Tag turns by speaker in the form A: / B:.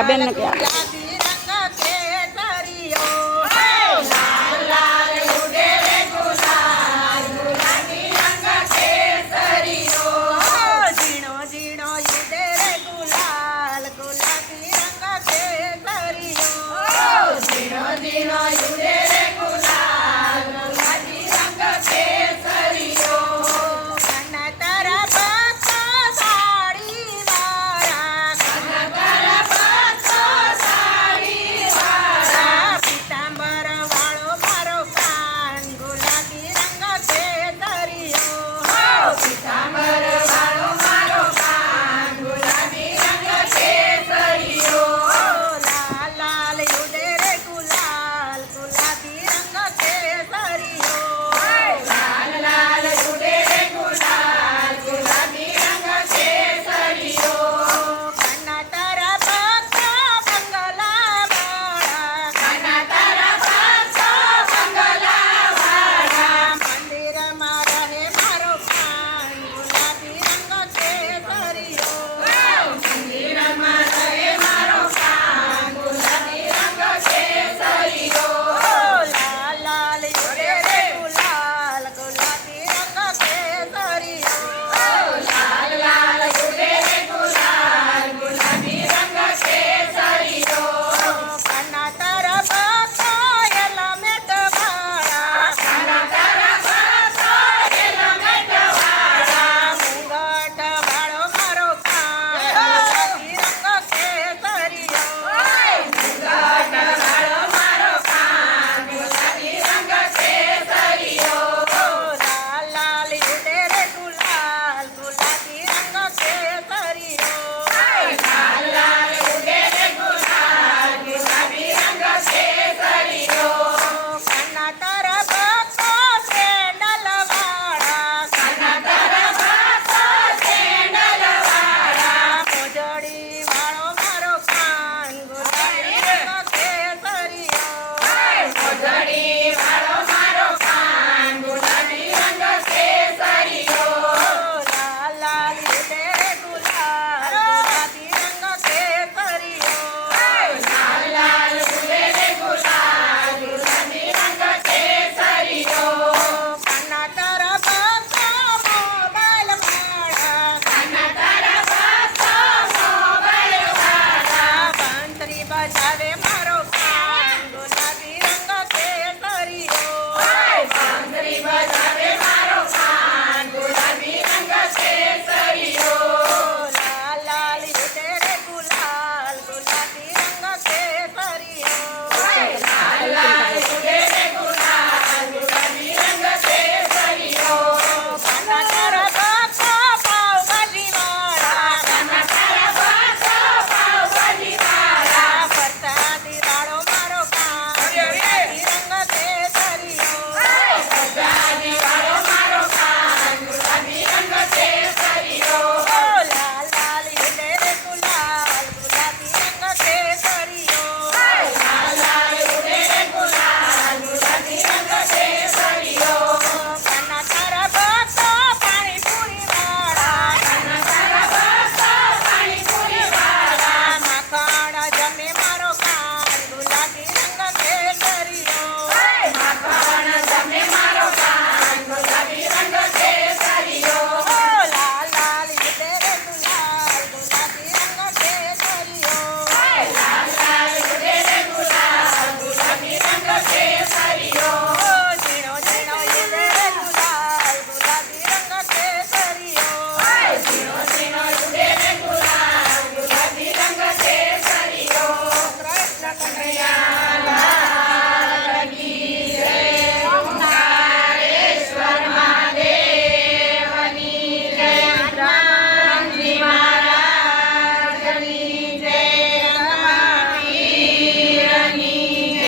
A: Abel na kaya.